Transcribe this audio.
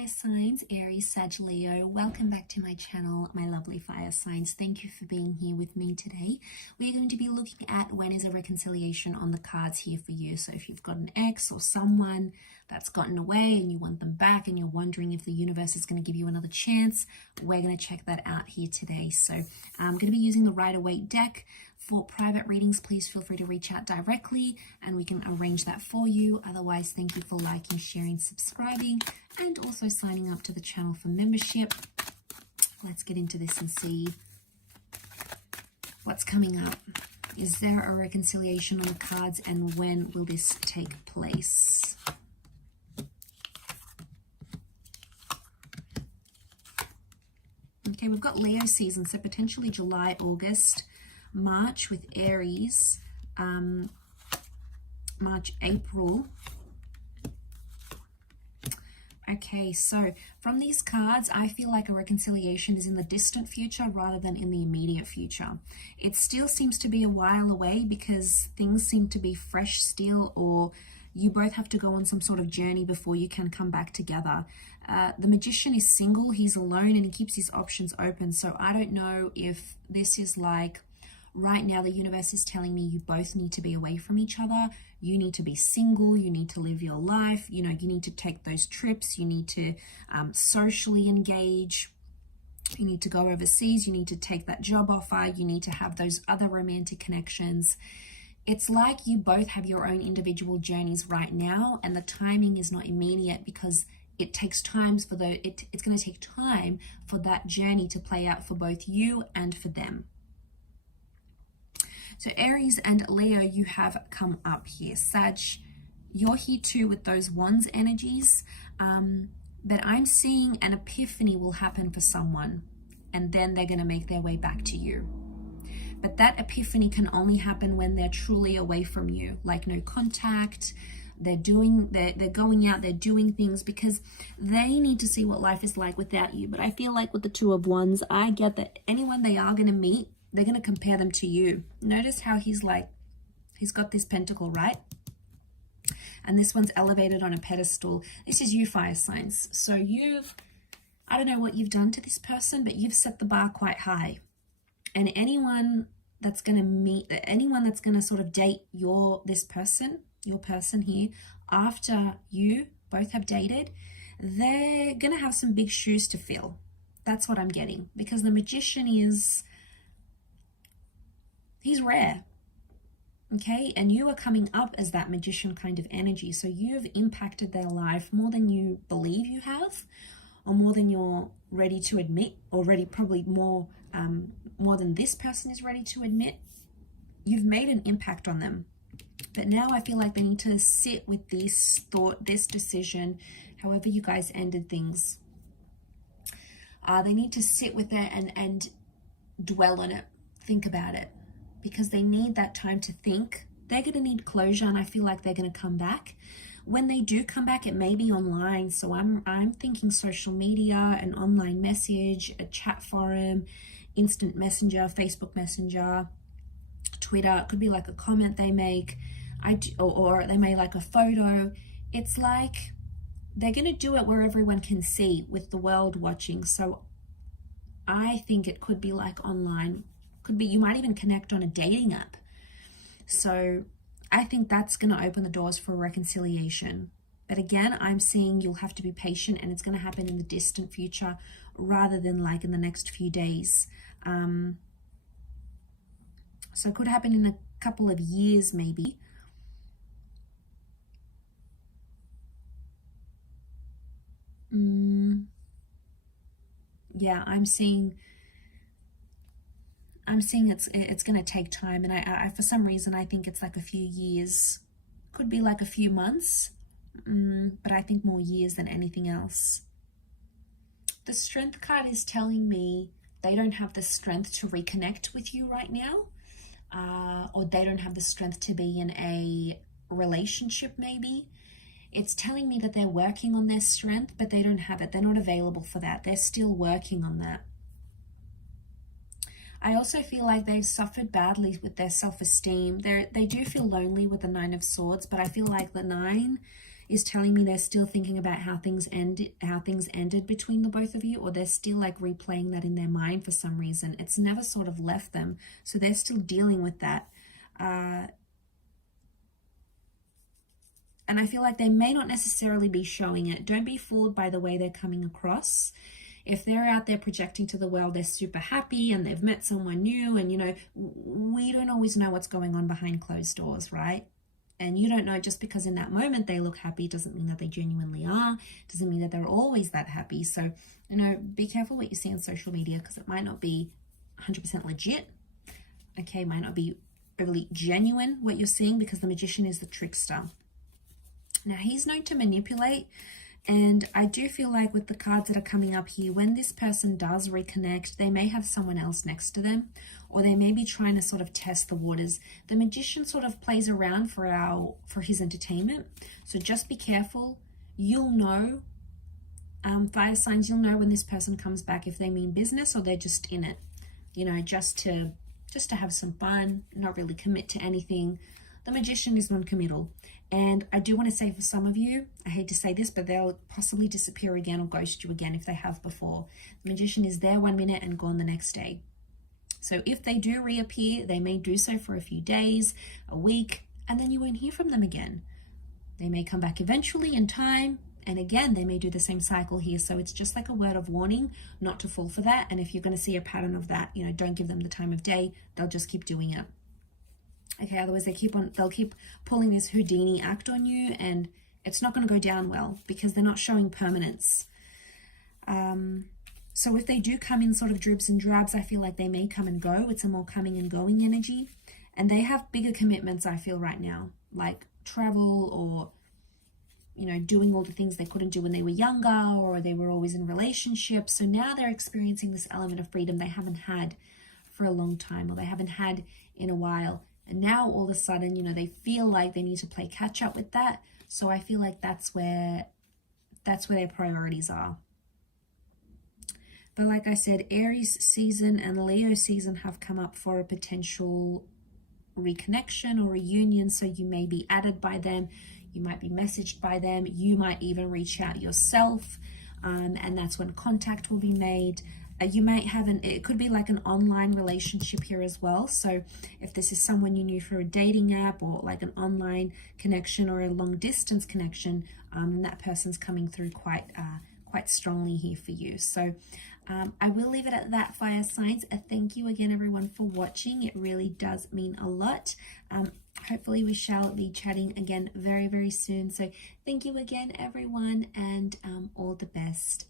fire signs, Aries, Sag, Leo. Welcome back to my channel, my lovely fire signs. Thank you for being here with me today. We're going to be looking at when is a reconciliation on the cards here for you. So if you've got an ex or someone that's gotten away and you want them back and you're wondering if the universe is going to give you another chance, we're going to check that out here today. So I'm going to be using the Rider-Waite deck. For private readings, please feel free to reach out directly and we can arrange that for you. Otherwise, thank you for liking, sharing, subscribing, and also signing up to the channel for membership. Let's get into this and see what's coming up. Is there a reconciliation on the cards, and when will this take place? Okay, we've got Leo season, so potentially July, August, March with Aries, March, April. Okay, so from these cards, I feel like a reconciliation is in the distant future rather than in the immediate future. It still seems to be a while away because things seem to be fresh still, or you both have to go on some sort of journey before you can come back together. The Magician is single, he's alone, and he keeps his options open. So I don't know if this is like, right now the universe is telling me you both need to be away from each other. You need to be single. You need to live your life. You know, you need to take those trips. You need to socially engage. You need to go overseas. You need to take that job offer. You need to have those other romantic connections. It's like you both have your own individual journeys right now, and the timing is not immediate because it takes time for it's going to take time for that journey to play out for both you and for them. So Aries and Leo, you have come up here. Sag, you're here too with those wands energies. But I'm seeing an epiphany will happen for someone, and then they're going to make their way back to you. But that epiphany can only happen when they're truly away from you, like no contact. They're going out, they're doing things because they need to see what life is like without you. But I feel like with the Two of Wands, I get that anyone they are going to meet, they're going to compare them to you. Notice how he's got this pentacle, right? And this one's elevated on a pedestal. This is you, fire signs. So I don't know what you've done to this person, but you've set the bar quite high. And anyone that's going to sort of date your person here, after you both have dated, they're going to have some big shoes to fill. That's what I'm getting. Because the Magician he's rare, okay? And you are coming up as that Magician kind of energy. So you've impacted their life more than you believe you have, or more than you're ready to admit, or probably more than this person is ready to admit. You've made an impact on them. But now I feel like they need to sit with this thought, this decision, however you guys ended things. They need to sit with it and dwell on it, think about it. Because they need that time to think. They're going to need closure, and I feel like they're going to come back. When they do come back, it may be online. So I'm thinking social media, an online message, a chat forum, instant messenger, Facebook Messenger, Twitter. It could be like a comment they make, or they may like a photo. It's like they're going to do it where everyone can see, with the world watching. So I think it could be like online. Could be, you might even connect on a dating app. So I think that's going to open the doors for a reconciliation. But again, I'm seeing you'll have to be patient, and it's going to happen in the distant future rather than like in the next few days. So it could happen in a couple of years maybe. Yeah, I'm seeing it's going to take time, and I for some reason I think it's like a few years. Could be like a few months, but I think more years than anything else. The Strength card is telling me they don't have the strength to reconnect with you right now, or they don't have the strength to be in a relationship maybe. It's telling me that they're working on their strength, but they don't have it. They're not available for that. They're still working on that. I also feel like they've suffered badly with their self-esteem. They do feel lonely with the Nine of Swords, but I feel like the Nine is telling me they're still thinking about how things ended between the both of you, or they're still like replaying that in their mind for some reason. It's never sort of left them, so they're still dealing with that. And I feel like they may not necessarily be showing it. Don't be fooled by the way they're coming across. If they're out there projecting to the world they're super happy and they've met someone new, and you know, we don't always know what's going on behind closed doors, right? And you don't know, just because in that moment they look happy doesn't mean that they genuinely are, doesn't mean that they're always that happy. So, you know, be careful what you see on social media, because it might not be 100% legit. Okay, might not be really genuine what you're seeing, because the magician is the trickster. Now, he's known to manipulate, and I do feel like with the cards that are coming up here, when this person does reconnect, they may have someone else next to them, or they may be trying to sort of test the waters. The magician sort of plays around for his entertainment, so just be careful. You'll know, fire signs, you'll know when this person comes back, if they mean business or they're just in it, you know, just to have some fun, not really commit to anything. The magician is non-committal. And I do want to say, for some of you, I hate to say this, but they'll possibly disappear again or ghost you again if they have before. The magician is there 1 minute and gone the next day. So if they do reappear, they may do so for a few days, a week, and then you won't hear from them again. They may come back eventually in time, and again, they may do the same cycle here. So it's just like a word of warning not to fall for that. And if you're going to see a pattern of that, you know, don't give them the time of day. They'll just keep doing it. Okay, otherwise they'll keep pulling this Houdini act on you, and it's not going to go down well, because they're not showing permanence. So if they do come in sort of dribs and drabs, I feel like they may come and go. It's a more coming and going energy. And they have bigger commitments, I feel, right now, like travel, or, you know, doing all the things they couldn't do when they were younger, or they were always in relationships. So now they're experiencing this element of freedom they haven't had for a long time, or they haven't had in a while. And now all of a sudden, you know, they feel like they need to play catch up with that. So I feel like that's where their priorities are. But like I said, Aries season and Leo season have come up for a potential reconnection or reunion. So you may be added by them. You might be messaged by them. You might even reach out yourself. And that's when contact will be made. You might have it could be like an online relationship here as well. So if this is someone you knew through a dating app, or like an online connection or a long distance connection, and that person's coming through quite strongly here for you. So I will leave it at that, fire signs. Thank you again, everyone, for watching. It really does mean a lot. Hopefully we shall be chatting again very, very soon. So thank you again, everyone, and all the best.